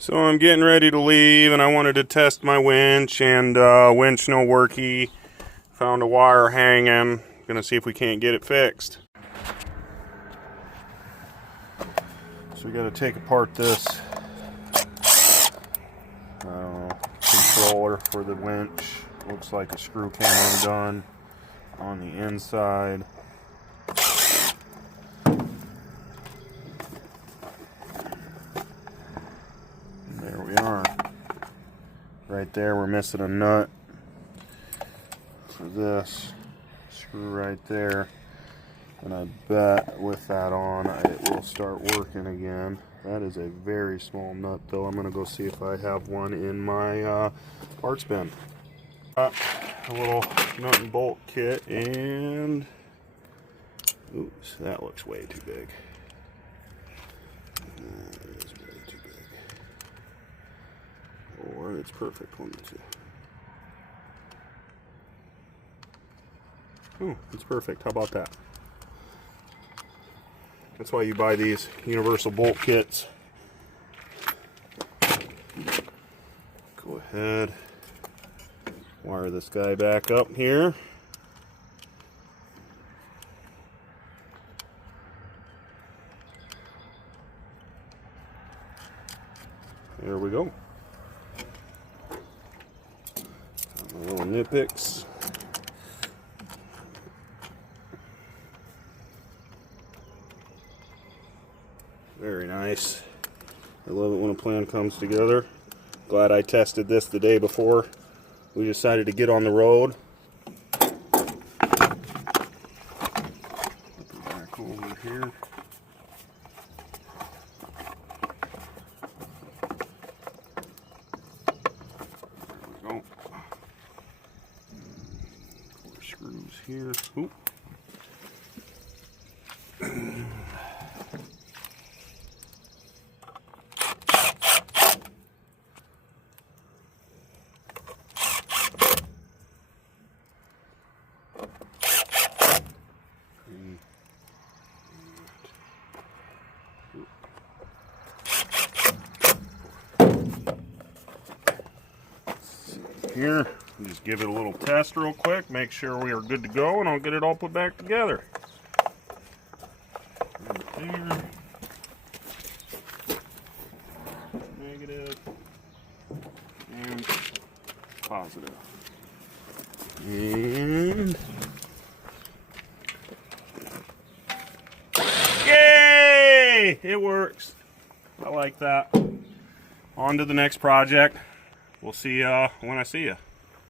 So I'm getting ready to leave, and I wanted to test my winch, and winch no worky. Found a wire hanging. Gonna see if we can't get it fixed. So we gotta take apart this controller for the winch. Looks like a screw came undone on the inside. There we are. Right there, we're missing a nut for this screw right there. And I bet with that on, it will start working again. That is a very small nut, though. I'm going to go see if I have one in my parts bin. A little nut and bolt kit, and oops, that looks way too big. That is way too big. Or it's perfect. One, two. Oh, it's perfect. How about that? That's why you buy these universal bolt kits. Go ahead, wire this guy back up here. There we go. Got my little nitpicks. Very nice. I love it when a plan comes together. Glad I tested this the day before we decided to get on the road. Put it back over here. There we go. 4 screws here. Oop. Here, just give it a little test real quick, make sure we are good to go, and I'll get it all put back together. Right there. Negative and positive. And yay! It works. I like that. On to the next project. We'll see you when I see you.